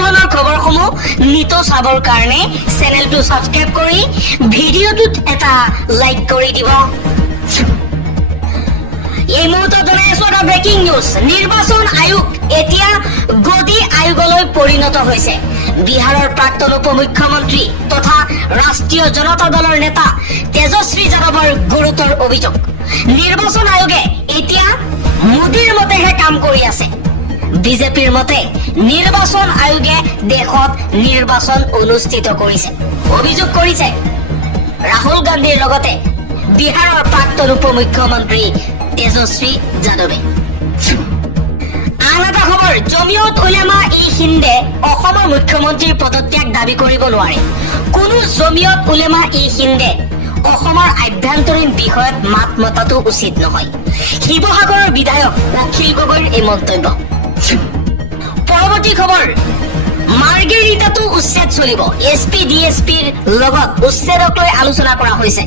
ধৰণৰ খবৰসমূহ নিত চাবৰ কাৰণে চেনেলটো সাবস্ক্ৰাইব কৰি ভিডিঅ'টোত এটা লাইক কৰি দিব। এই মুহূৰ্তত জনাই আছো এটা ব্ৰেকিং নিউজ। নিৰ্বাচন আয়োগ এতিয়া গদি আয়োগলৈ পৰিণত হৈছে। বিহাৰৰ প্ৰাক্তন উপমুখ্যমন্ত্ৰী তথা ৰাষ্ট্ৰীয় জনতা দলৰ নেতা তেজস্বী যাদৱৰ গুৰুতৰ অভিযোগ, নিৰ্বাচন আয়োগে এতিয়া মোদীৰ মতেহে কাম কৰি আছে। বিজেপিৰ মতে নিৰ্বাচন আয়োগে দেশত নিৰ্বাচন অনুষ্ঠিত কৰিছে। অভিযোগ কৰিছে ৰাহুল গান্ধীৰ লগতে বিহাৰৰ প্ৰাক্তন উপমুখ্যমন্ত্ৰী তেজস্বী যাদৱে। আন এটা খবৰ, জমিয়ত উলেমা ই হিন্দে অসমৰ মুখ্যমন্ত্ৰীৰ পদত্যাগ দাবী কৰিব নোৱাৰে। কোনো জমিয়ত উলেমা ই হিন্দে অসমৰ আভ্যন্তৰীণ বিষয়ত মাত মতাটো উচিত নহয়। শিৱসাগৰৰ বিধায়ক অখিল গগৈৰ এই মন্তব্য। পৰৱৰ্তী খবৰ, মাৰ্গেৰিটাতো উচ্ছেদ চলিব। এছপি ডিএছপিৰ লগত উচ্ছেদক লৈ আলোচনা কৰা হৈছে।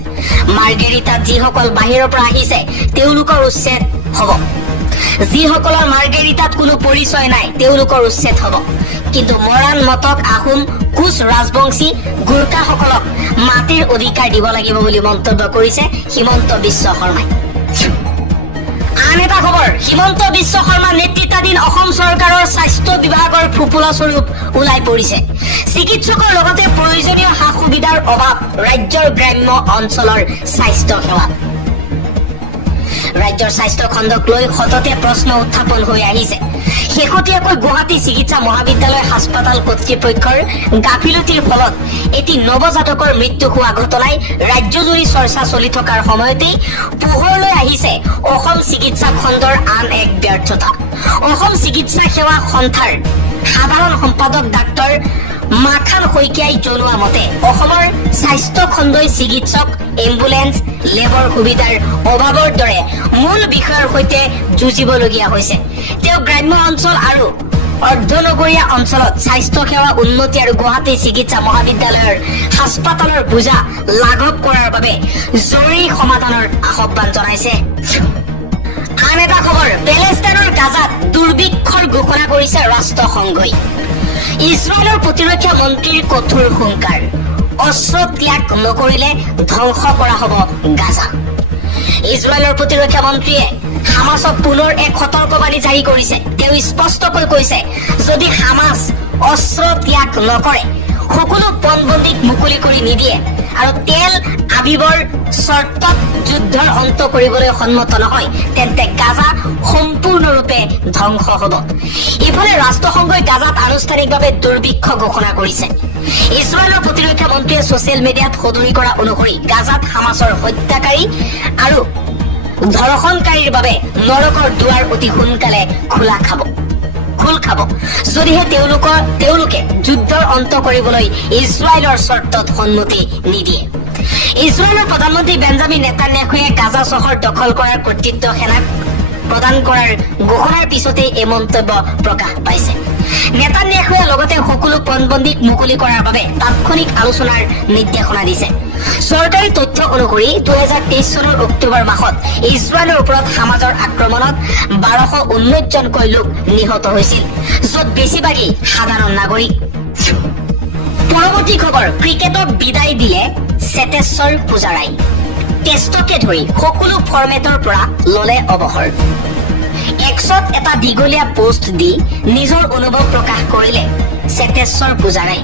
মাৰ্গেৰিটাত যিসকল বাহিৰৰ পৰা আহিছে তেওঁলোকৰ উচ্ছেদ হ'ব। যিসকলৰ মাৰ্গেৰিটাত কোনো পৰিচয় নাই তেওঁলোকৰ উচ্ছেদ হ'ব। কিন্তু মৰাণ মটক আহোম কোচ ৰাজবংশী গোৰ্খাসকলক মাটিৰ অধিকাৰ দিব লাগিব বুলি মন্তব্য কৰিছে হিমন্ত বিশ্ব শৰ্মাই। আন এটা খবৰ, হিমন্ত বিশ্ব শৰ্মা নেতৃত্বাধীন অসম চৰকাৰৰ স্বাস্থ্য বিভাগৰ ফোপোলা স্বৰূপ ওলাই পৰিছে। চিকিৎসকৰ লগতে প্ৰয়োজনীয় সা সুবিধাৰ অভাৱ ৰাজ্যৰ গ্ৰাম্য অঞ্চলৰ স্বাস্থ্য সেৱাত। ৰাজ্যৰ স্বাস্থ্য খণ্ডক লৈ সততে প্ৰশ্ন উত্থাপন হৈ আহিছে। শেহতীয়াকৈ গুৱাহাটী চিকিৎসা মহাবিদ্যালয় হাস্পতাল কৰ্তৃপক্ষৰ গাফিলতিৰ ফলত এটি নৱজাতকৰ মৃত্যু হোৱা ঘটনাই ৰাজ্যজুৰি চৰ্চা চলি থকাৰ সময়তেই পোহৰলৈ আহিছে অসম চিকিৎসা খণ্ডৰ আন এক ব্যৰ্থতা। অসম চিকিৎসা সেৱা সন্থাৰ সাধাৰণ সম্পাদক ডাক্তৰ মাখান শইকীয়াই জনোৱা মতে অসমৰ স্বাস্থ্য খণ্ডই চিকিৎসক, এম্বুলেন্স, লেবৰ সুবিধাৰ অভাৱৰ দৰে মূল বিষয়ৰ সৈতে যুঁজিবলগীয়া হৈছে। তেওঁ গ্ৰাম্য অঞ্চল আৰু অৰ্ধনগৰীয়া অঞ্চলত স্বাস্থ্য সেৱা উন্নতি আৰু গুৱাহাটী চিকিৎসা মহাবিদ্যালয়ৰ হাস্পতালৰ বোজা লাঘৱ কৰাৰ বাবে জৰুৰী সমাধানৰ আহ্বান জনাইছে। আন এটা খবৰ, পেলেষ্টাইনৰ গাজাত দুৰ্ভিক্ষৰ ঘোষণা কৰিছে ৰাষ্ট্ৰসংঘই। ইজৰাইলৰ প্ৰতিৰক্ষা মন্ত্ৰীৰ কঠোৰ হুংকাৰ, অস্ত্ৰ ত্যাগ নকৰিলে ধ্বংস কৰা হ'ব গাজা। ইজৰাইলৰ প্ৰতিৰক্ষা মন্ত্ৰীয়ে হামাছক পুনৰ এক সতৰ্কবাণী জাৰি কৰিছে। তেওঁ স্পষ্টকৈ কৈছে, যদি হামাছ অস্ত্ৰ ত্যাগ নকৰে, সকলো পণবন্দীক মুকলি কৰি নিদিয়ে আৰু তেল আবিবৰ চৰ্তত যুদ্ধৰ অন্ত কৰিবলৈ সন্মত নহয়, তেন্তে গাজা সম্পূৰ্ণৰূপে ধ্বংস হ'ব। ইফালে ৰাষ্ট্ৰসংঘই গাজাত আনুষ্ঠানিকভাৱে দুৰ্ভিক্ষ ঘোষণা কৰিছে। ইজৰাইলৰ প্ৰতিৰক্ষা মন্ত্ৰীয়ে ছচিয়েল মিডিয়াত সদৰি কৰা অনুসৰি গাজাত হামাছৰ হত্যাকাৰী আৰু ধৰ্ষণকাৰীৰ বাবে নৰকৰ দুৱাৰ অতি সোনকালে খোল খাব যদিহে তেওঁলোকে যুদ্ধৰ অন্ত কৰিবলৈ ইজৰাইলৰ চৰ্তত সন্মতি নিদিয়ে। ইজৰাইলৰ প্ৰধানমন্ত্ৰী বেঞ্জামিন নেতান্যাহুৱে গাজা চহৰ দখল কৰাৰ কৰ্তৃত্ব সেনাক প্ৰদান কৰাৰ ঘোষণাৰ পিছতেই এই মন্তব্য প্ৰকাশ পাইছে। নেতান্যাহুৱে লগতে সকলো পণবন্দীক মুকলি কৰাৰ বাবে তাৎক্ষণিক আলোচনাৰ নিৰ্দেশনা দিছে। চৰকাৰী তথ্য অনুসৰি 2023 চনৰ অক্টোবৰ মাহত ইজৰাইলৰ ওপৰত হামাজৰ আক্ৰমণত 1219 জনকৈ লোক নিহত হৈছিল, য'ত বেছিভাগেই সাধাৰণ নাগৰিক। পৰৱৰ্তী খবৰ, ক্ৰিকেটক বিদায় দিলে চেতেশ্বৰ পূজাৰাই। টেষ্টকে ধৰি সকলো ফৰ্মেটৰ পৰা ললে অৱসৰ। এক্সত এটা দীঘলীয়া পোষ্ট দি নিজৰ অনুভৱ প্ৰকাশ কৰিলে চেতেশ্বৰ পূজাৰাই।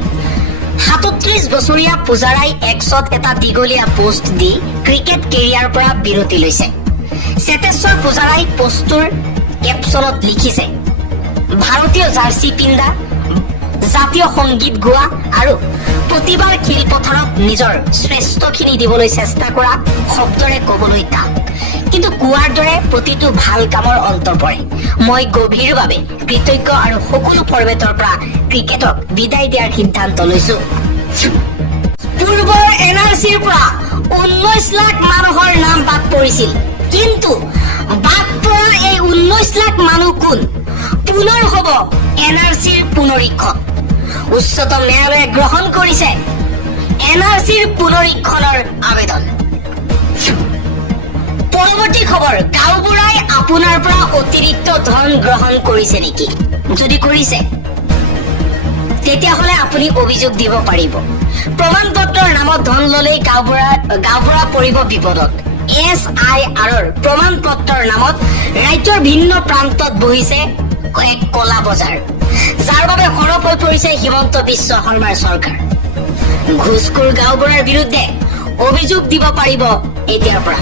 37 বছৰীয়া পূজাৰাই এক্সত এটা দীঘলীয়া পোষ্ট দি ক্ৰিকেট কেৰিয়াৰৰ পৰা বিৰতি লৈছে। চেতেশ্বৰ পূজাৰাই পোষ্টটোৰ কেপচনত লিখিছে, ভাৰতীয় জাৰ্চি পিন্ধা, জাতীয় সংগীত গোৱা আৰু প্ৰতিবাৰ খেলপথাৰত নিজৰ শ্ৰেষ্ঠখিনি দিবলৈ চেষ্টা কৰা শব্দৰে ক'বলৈ টান, কিন্তু কোৱাৰ দৰে প্ৰতিটো ভাল কামৰ অন্ত পৰে। মই গভীৰভাৱে কৃতজ্ঞ আৰু সকলো ফৰ্মেটৰ পৰা ক্ৰিকেটক বিদায় দিয়াৰ সিদ্ধান্ত লৈছো। পূৰ্বৰ এনআৰচিৰ পৰা 19 লাখ মানুহৰ নাম বাদ পৰিছিল, কিন্তু বাদ পৰা এই 19 লাখ মানুহ কোন? পুনৰ হ'ব এনআৰচিৰ পুনৰীক্ষণ। উচ্চতম ন্যায়ালয়ে গ্ৰহণ কৰিছে এনআৰচিৰ পুনৰীক্ষণৰ আবেদন। পৰৱৰ্তী খবৰ, গাঁওবুঢ়াই আপোনাৰ পৰা অতিৰিক্ত ধন গ্ৰহণ কৰিছে নেকি? যদি কৰিছে তেতিয়াহ'লে আপুনি অভিযোগ দিব পাৰিব। প্ৰমাণ পত্ৰৰ নামত ধন ল'লেই গাঁওবুঢ়া পৰিব বিপদত। SIRৰ প্ৰমাণ পত্ৰৰ নামত ৰাজ্যৰ ভিন্ন প্ৰান্তত বহিছে এক কলা বজাৰ, যাৰ বাবে সৰব হৈ পৰিছে হিমন্ত বিশ্ব শৰ্মাৰ চৰকাৰ। ঘুচখোৰ গাঁওবুঢ়াৰ বিৰুদ্ধে অভিযোগ দিব পাৰিব এতিয়াৰ পৰা।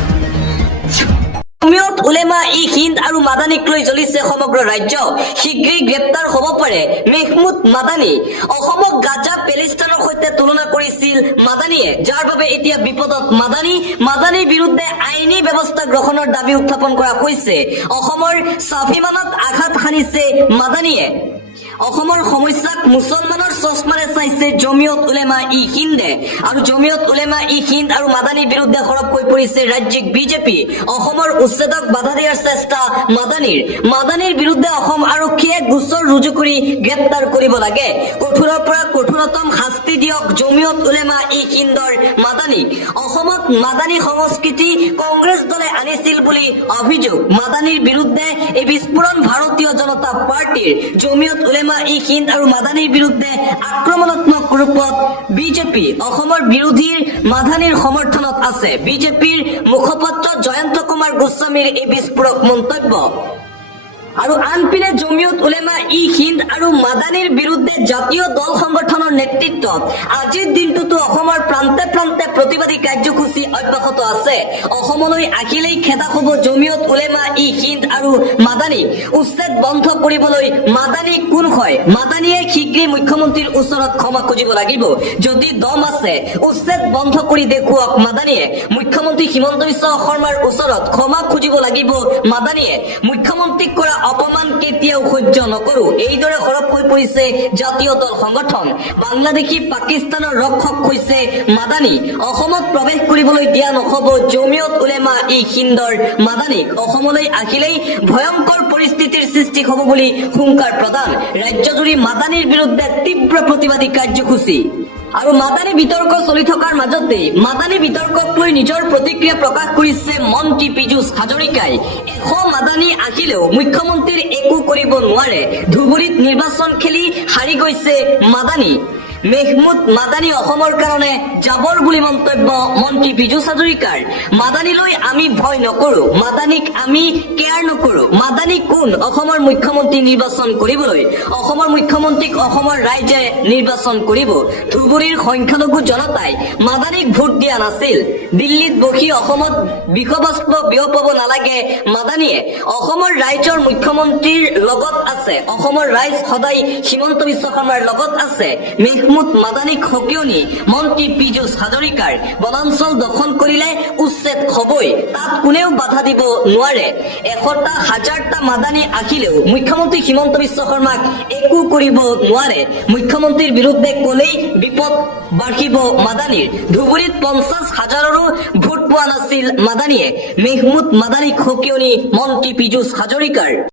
জমিয়ত উলেমা-ই-হিন্দ আৰু মাদানীক লৈ জ্বলিছে সমগ্ৰ ৰাজ্য। শীঘ্ৰেই গ্ৰেপ্তাৰ হ'ব পাৰে মেহমুদ মাদানী। অসমক গাজা পেলেষ্টাইনৰ সৈতে তুলনা কৰিছিল মাদানীয়ে, যাৰ বাবে এতিয়া বিপদত মাদানীৰ বিৰুদ্ধে আইনী ব্যৱস্থা গ্ৰহণৰ দাবী উত্থাপন কৰা হৈছে। অসমৰ স্বাভিমানত আঘাত সানিছে মাদানীয়ে। অসমৰ সমস্যাক মুছলমানৰ চশমাৰে চাইছে জমিয়ত উলেমা-ই-হিন্দে, আৰু জমিয়ত উলেমা-ই-হিন্দ আৰু মাদানীৰ বিৰুদ্ধে সৰব হৈ পৰিছে ৰাজ্যিক বিজেপি। অসমৰ উচ্ছেদক বাধা দিয়াৰ চেষ্টা মাদানীৰ বিৰুদ্ধে অসম আৰক্ষীয়ে গোচৰ ৰুজু কৰি গ্ৰেপ্তাৰ কৰিব লাগে। কঠোৰৰ পৰা কঠোৰতম শাস্তি দিয়ক জমিয়ত উলেমা-ই-হিন্দৰ মাদানীক। অসমত মাদানী সংস্কৃতি কংগ্ৰেছ দলে আনিছিল বুলি অভিযোগ। মাদানীৰ বিৰুদ্ধে এই বিস্ফোৰণ ভাৰতীয় জনতা পাৰ্টিৰ। জমিয়ত উলেমা-ই-হিন্দ আৰু মাদানীৰ বিৰুদ্ধে আক্ৰমণাত্মক ৰূপত বিজেপি। অসমৰ বিৰোধীৰ মাদানীৰ সমৰ্থনত আছে। বিজেপিৰ মুখপাত্ৰ জয়ন্ত কুমাৰ গোস্বামীৰ এই বিস্ফোৰক মন্তব্য। আৰু আনপিনে জমিয়ত উলেমা-ই-হিন্দ আৰু মাদানীৰ বিৰুদ্ধে জাতীয় দল সংগঠনৰ নেতৃত্বত আজিৰ দিনটোতো অসমৰ প্ৰান্তে প্ৰান্তে প্ৰতিবাদী কাৰ্যসূচী অব্যাহত আছে। অসমলৈ আহিলেই খেদা হ'ব জমিয়ত উলেমা-ই-হিন্দ আৰু মাদানী। উচ্ছেদ বন্ধ কৰিবলৈ মাদানী কোন হয়? মাদানীয়ে শীঘ্ৰেই মুখ্যমন্ত্ৰীৰ ওচৰত ক্ষমা খুজিব লাগিব। যদি দম আছে উচ্ছেদ বন্ধ কৰি দেখুৱাওক মাদানীয়ে। মুখ্যমন্ত্ৰী হিমন্ত বিশ্ব শৰ্মাৰ ওচৰত ক্ষমা খুজিব লাগিব মাদানীয়ে। মুখ্যমন্ত্ৰীক কৰা অপমান কেতিয়াও সহ্য নকৰো, এইদৰে সৰব হৈ পৰিছে জাতীয় দল সংগঠন। বাংলাদেশী পাকিস্তানৰ ৰক্ষক হৈছে মাদানী। অসমত প্ৰৱেশ কৰিবলৈ দিয়া নহ'ব জমিয়ত উলেমা-ই-হিন্দৰ মাদানীক। অসমলৈ আহিলেই ভয়ংকৰ পৰিস্থিতিৰ সৃষ্টি হ'ব বুলি হুংকাৰ প্ৰদান। ৰাজ্যজুৰি মাদানীৰ বিৰুদ্ধে তীব্ৰ প্ৰতিবাদী কাৰ্যসূচী। আৰু মাদানী বিতৰ্ক চলি থকাৰ মাজতে মাদানী বিতৰ্কক লৈ নিজৰ প্ৰতিক্ৰিয়া প্ৰকাশ কৰিছে মন্ত্ৰী পীযুষ হাজৰিকাই। 100 মাদানী আহিলেও মুখ্যমন্ত্ৰীৰ একো কৰিব নোৱাৰে। ধুবুৰীত নিৰ্বাচন খেলি হাৰি গৈছে মাদানী। মেহমুদ মাদানী অসমৰ কাৰণে জাবৰ বুলি মন্তব্য মন্ত্ৰী পীযুষ হাজৰিকাৰ। মাদানীলৈ আমি ভয় নকৰো, মাদানীক আমি কেয়াৰ নকৰো। মাদানী কোন অসমৰ মুখ্যমন্ত্ৰী নিৰ্বাচন কৰিবলৈ? অসমৰ মুখ্যমন্ত্ৰীক অসমৰ ৰাইজে নিৰ্বাচন কৰিব। ধুবুৰীৰ সংখ্যালঘু জনতাই মাদানীক ভোট দিয়া নাছিল। দিল্লীত বহি অসমত বিষবাষ্প বিয়পাব নালাগে মাদানীয়ে। অসমৰ ৰাইজৰ মুখ্যমন্ত্ৰীৰ লগত আছে। অসমৰ ৰাইজ সদায় হিমন্ত বিশ্ব শৰ্মাৰ লগত আছে। মেহমুদ মাদানীক সকিয়নি মন্ত্ৰী পীযুষ হাজৰিকাৰ। বনাঞ্চল দখল কৰিলে উচ্ছেদ হ'বই, তাত কোনেও বাধা দিব নোৱাৰে। 100টা 1000টা মাদানী আহিলেও মুখ্যমন্ত্ৰী হিমন্ত বিশ্ব শৰ্মাক একো কৰিব নোৱাৰে। মুখ্যমন্ত্ৰীৰ বিৰুদ্ধে ক'লেই বিপদ বাঢ়িব মাদানীৰ। ধুবুৰীত 50,000ৰো ভোট পোৱা নাছিল মাদানীয়ে। মেহমুদ মাদানীক সকিয়নি মন্ত্ৰী পীযুষ হাজৰিকাৰ।